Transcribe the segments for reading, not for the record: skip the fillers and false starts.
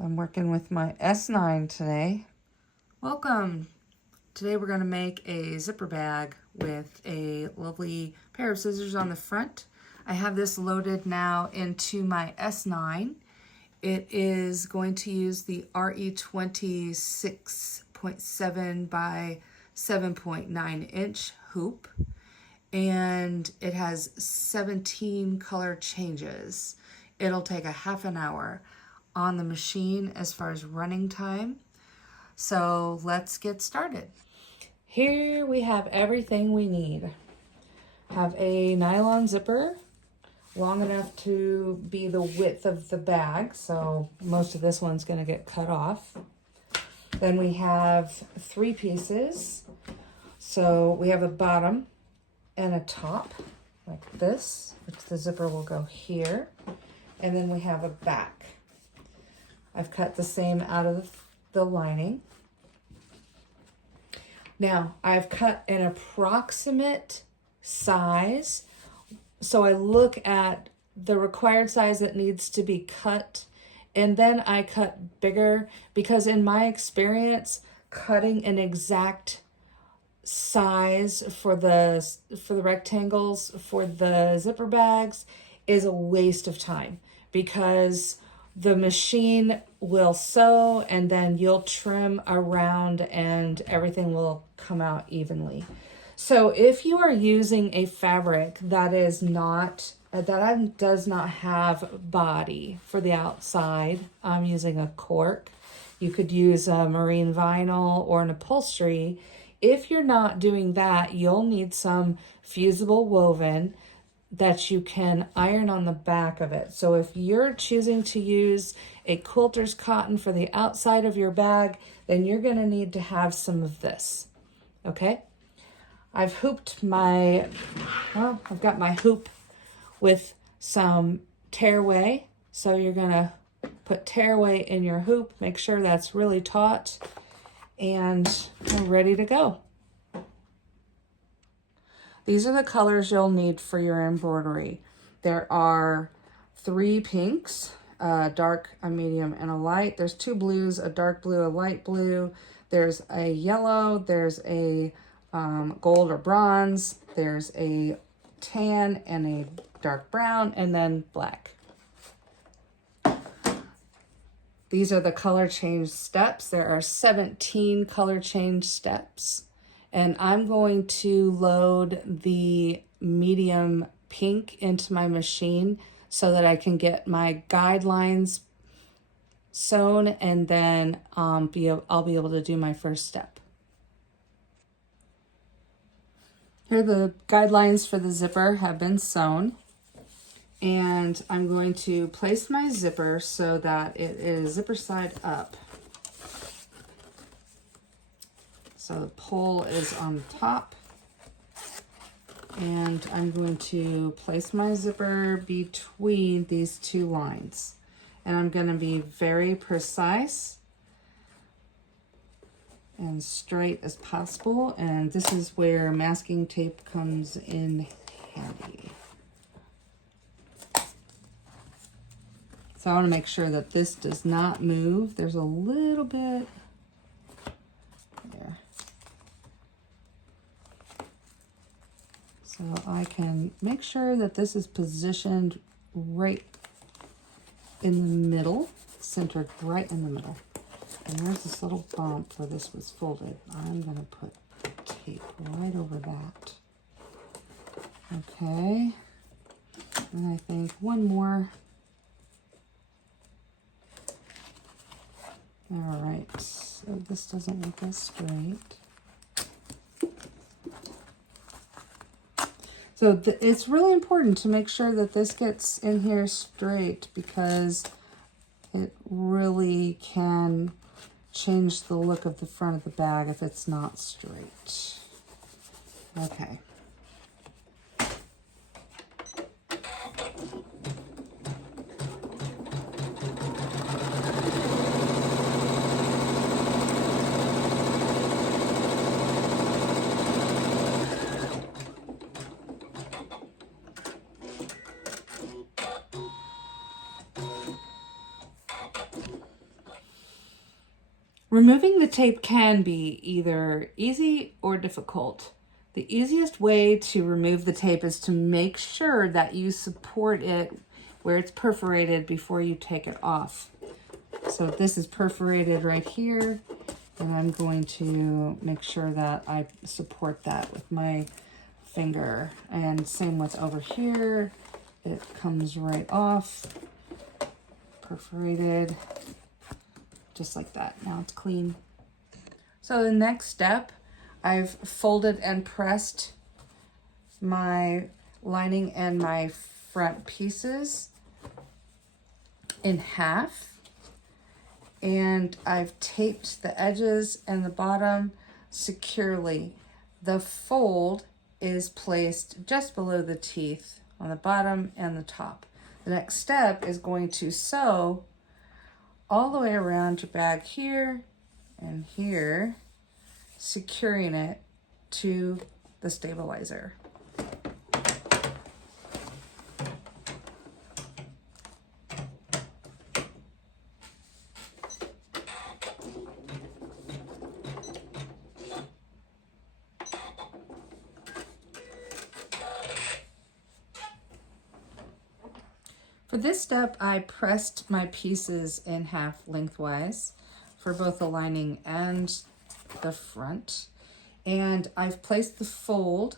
I'm working with my S9 today. Welcome! Today we're going to make a zipper bag with a lovely pair of scissors on the front. I have this loaded now into my S9. It is going to use the RE20 6.7 by 7.9 inch hoop, and it has 17 color changes. It'll take a half an hour on the machine as far as running time. So let's get started. Here we have everything we need. Have a nylon zipper long enough to be the width of the bag, so most of this one's going to get cut off. Then we have 3 pieces. So we have a bottom and a top like this, which the zipper will go here. And then we have a back. I've cut the same out of the lining. Now, I've cut an approximate size. So I look at the required size that needs to be cut, and then I cut bigger, because in my experience, cutting an exact size for the rectangles for the zipper bags is a waste of time, because the machine will sew and then you'll trim around and everything will come out evenly. So if you are using a fabric that does not have body for the outside, I'm using a cork. You could use a marine vinyl or an upholstery. If you're not doing that, you'll need some fusible woven that you can iron on the back of it. So if you're choosing to use a quilter's cotton for the outside of your bag, then you're going to need to have some of this. Okay? I've got my hoop with some tearaway. So you're going to put tearaway in your hoop, make sure that's really taut, and we're ready to go. These are the colors you'll need for your embroidery. There are 3 pinks, a dark, a medium, and a light. There's 2 blues, a dark blue, a light blue. There's a yellow, there's a gold or bronze, there's a tan and a dark brown, and then black. These are the color change steps. There are 17 color change steps. And I'm going to load the medium pink into my machine so that I can get my guidelines sewn, and then I'll be able to do my first step. Here the guidelines for the zipper have been sewn. And I'm going to place my zipper so that it is zipper side up. So the pole is on top, and I'm going to place my zipper between these 2 lines. And I'm going to be very precise and straight as possible. And this is where masking tape comes in handy. So I want to make sure that this does not move. There's a little bit there. So I can make sure that this is positioned right in the middle, centered right in the middle. And there's this little bump where this was folded. I'm going to put tape right over that. Okay. And I think one more. All right, so this doesn't look as straight. So it's really important to make sure that this gets in here straight, because it really can change the look of the front of the bag if it's not straight. Okay. Removing the tape can be either easy or difficult. The easiest way to remove the tape is to make sure that you support it where it's perforated before you take it off. So this is perforated right here, and I'm going to make sure that I support that with my finger. And same with over here. It comes right off, perforated, just like that. Now it's clean. So the next step, I've folded and pressed my lining and my front pieces in half, and I've taped the edges and the bottom securely. The fold is placed just below the teeth on the bottom and the top. The next step is going to sew all the way around your bag here and here, securing it to the stabilizer. For this step, I pressed my pieces in half lengthwise for both the lining and the front. And I've placed the fold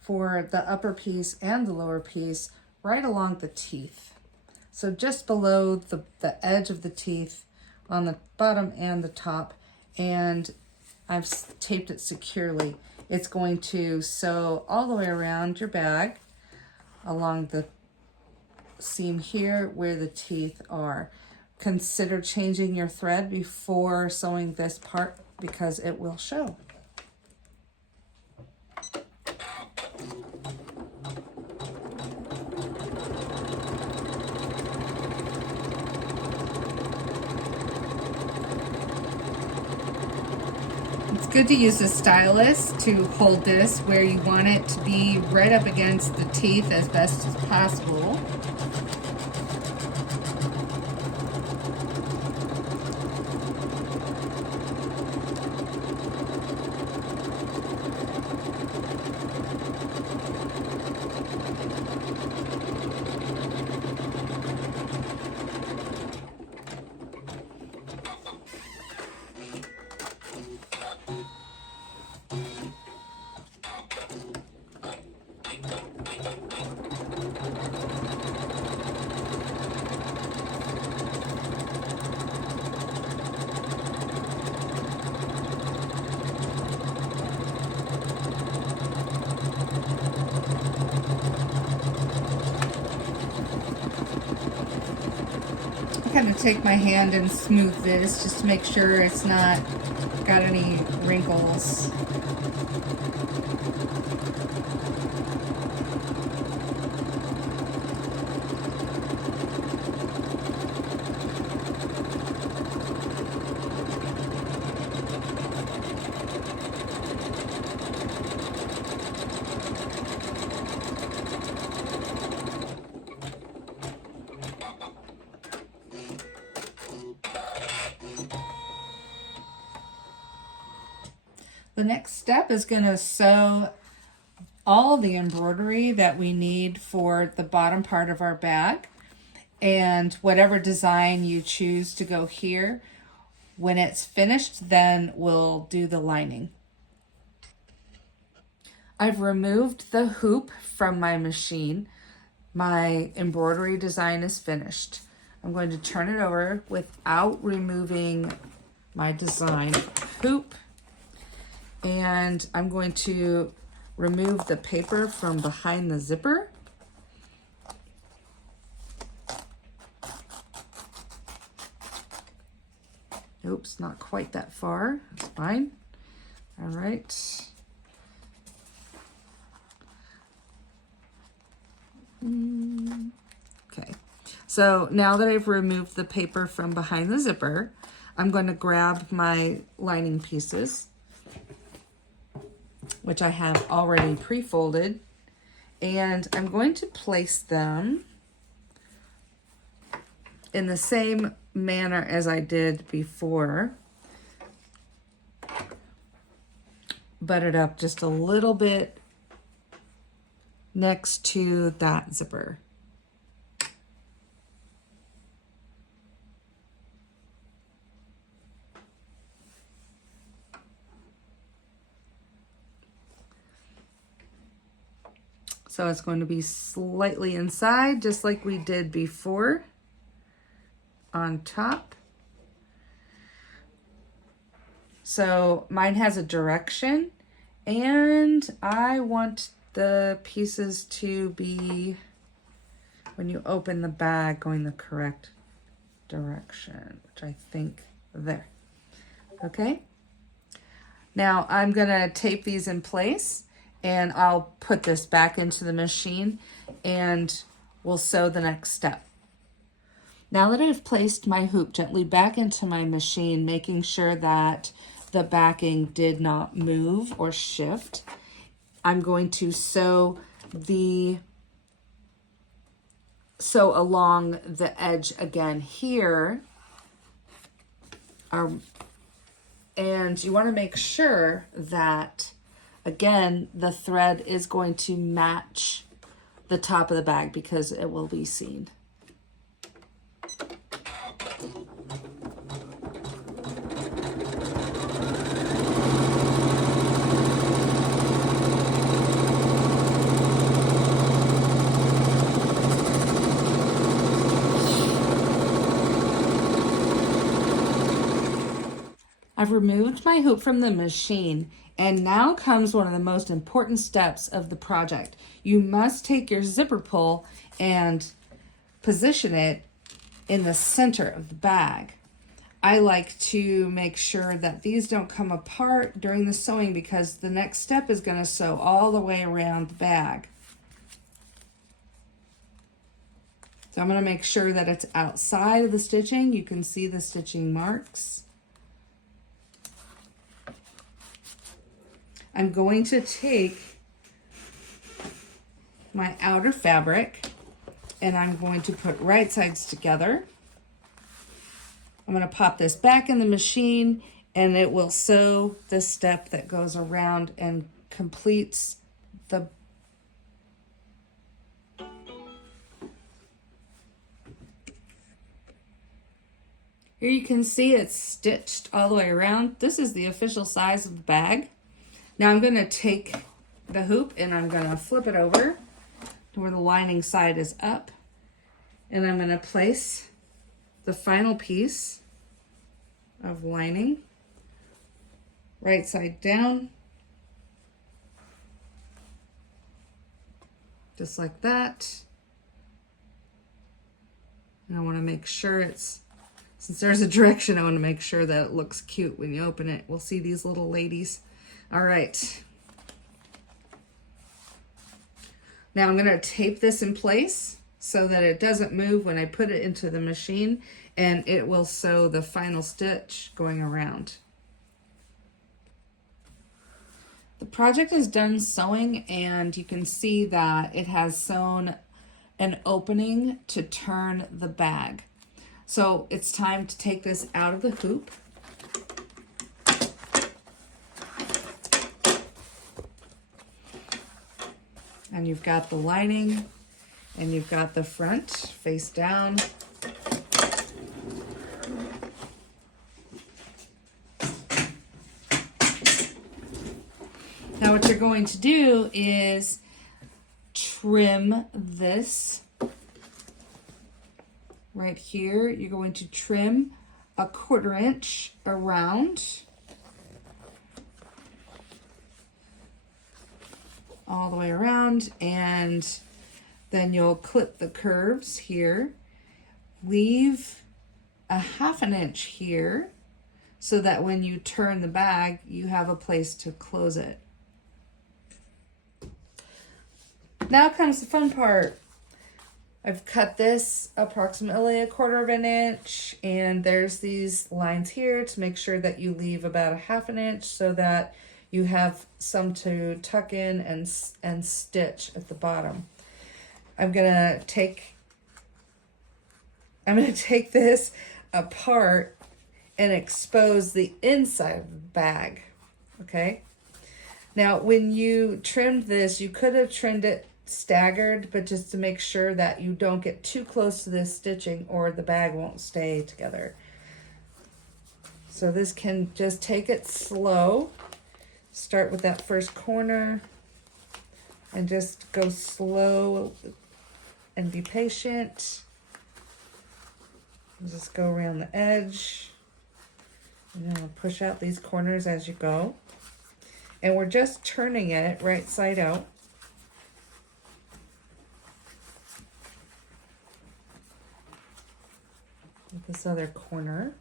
for the upper piece and the lower piece right along the teeth. So just below the edge of the teeth on the bottom and the top, and I've taped it securely. It's going to sew all the way around your bag along the seam here where the teeth are. Consider changing your thread before sewing this part because it will show. It's good to use a stylus to hold this where you want it to be right up against the teeth as best as possible. Kind of take my hand and smooth this just to make sure it's not got any wrinkles. The next step is going to sew all the embroidery that we need for the bottom part of our bag, and whatever design you choose to go here. When it's finished, then we'll do the lining. I've removed the hoop from my machine. My embroidery design is finished. I'm going to turn it over without removing my design hoop. And I'm going to remove the paper from behind the zipper. Oops, not quite that far. That's fine. All right. Okay. So now that I've removed the paper from behind the zipper, I'm going to grab my lining pieces, which I have already pre-folded, and I'm going to place them in the same manner as I did before. butt it up just a little bit next to that zipper. So it's going to be slightly inside, just like we did before, on top. So mine has a direction, and I want the pieces to be, when you open the bag, going the correct direction, which I think there. Okay. Now I'm gonna tape these in place, and I'll put this back into the machine and we'll sew the next step. Now that I've placed my hoop gently back into my machine, making sure that the backing did not move or shift, I'm going to sew along the edge again here. And you want to make sure that, again, the thread is going to match the top of the bag because it will be seen. I've removed my hoop from the machine, and now comes one of the most important steps of the project. You must take your zipper pull and position it in the center of the bag. I like to make sure that these don't come apart during the sewing because the next step is going to sew all the way around the bag. So I'm going to make sure that it's outside of the stitching. You can see the stitching marks. I'm going to take my outer fabric and I'm going to put right sides together. I'm going to pop this back in the machine and it will sew the step that goes around and completes the Here you can see it's stitched all the way around. This is the official size of the bag. Now I'm going to take the hoop and I'm going to flip it over to where the lining side is up. And I'm going to place the final piece of lining right side down. Just like that. And I want to make sure since there's a direction, I want to make sure that it looks cute when you open it. We'll see these little ladies. All right. Now I'm going to tape this in place so that it doesn't move when I put it into the machine, and it will sew the final stitch going around. The project is done sewing, and you can see that it has sewn an opening to turn the bag. So it's time to take this out of the hoop. And you've got the lining, and you've got the front face down. Now what you're going to do is trim this right here. You're going to trim a 1/4 inch around. All the way around, and then you'll clip the curves here. Leave a 1/2 inch here so that when you turn the bag, you have a place to close it. Now comes the fun part. I've cut this approximately a 1/4 inch, and there's these lines here to make sure that you leave about a 1/2 inch so that you have some to tuck in and stitch at the bottom. I'm gonna take this apart and expose the inside of the bag, okay? Now, when you trimmed this, you could have trimmed it staggered, but just to make sure that you don't get too close to this stitching or the bag won't stay together. So this can just take it slow. Start with that first corner and just go slow and be patient. Just go around the edge and then push out these corners as you go. And we're just turning it right side out. With this other corner.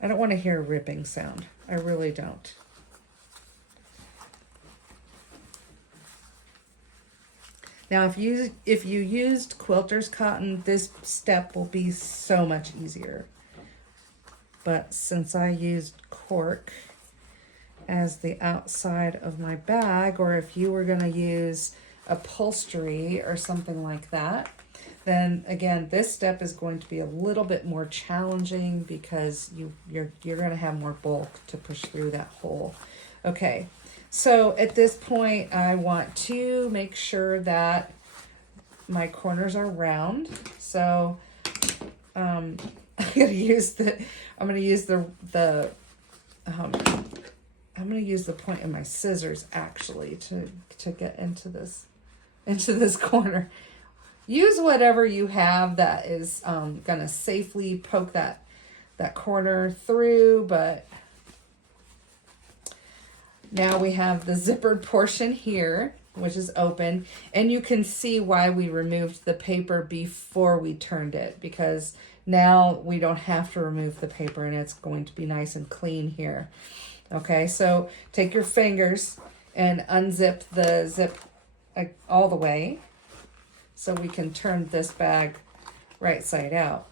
I don't want to hear a ripping sound. I really don't. Now, if you used quilter's cotton, this step will be so much easier. But since I used cork as the outside of my bag, or if you were going to use upholstery or something like that, then again, this step is going to be a little bit more challenging because you're going to have more bulk to push through that hole. Okay, so at this point, I want to make sure that my corners are round. So I'm gonna use the point of my scissors actually to get into this corner. Use whatever you have that is gonna safely poke that corner through, but now we have the zippered portion here, which is open, and you can see why we removed the paper before we turned it, because now we don't have to remove the paper and it's going to be nice and clean here. Okay, so take your fingers and unzip the zip all the way so we can turn this bag right side out.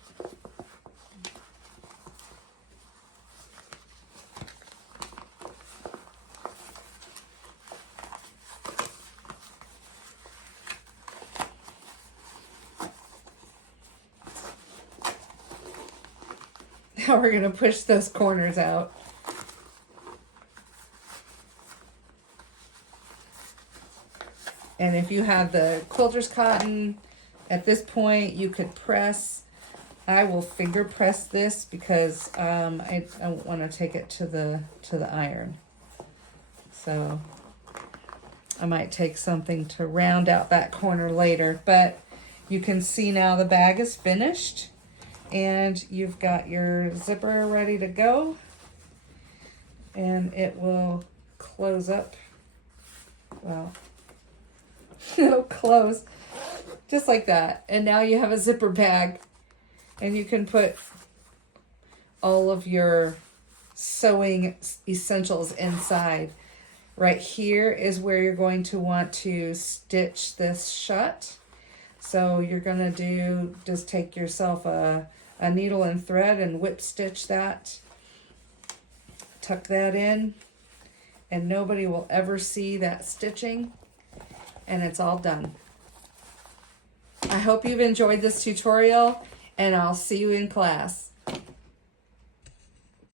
Now we're going to push those corners out. And if you have the quilter's cotton, at this point you could press. I will finger press this because I don't want to take it to the iron. So I might take something to round out that corner later, but you can see now the bag is finished. And you've got your zipper ready to go, and it will close up. Well, it'll close just like that. And now you have a zipper bag, and you can put all of your sewing essentials inside. Right here is where you're going to want to stitch this shut. So you're going to just take yourself a needle and thread and whip stitch that. Tuck that in, and nobody will ever see that stitching, and it's all done. I hope you've enjoyed this tutorial, and I'll see you in class.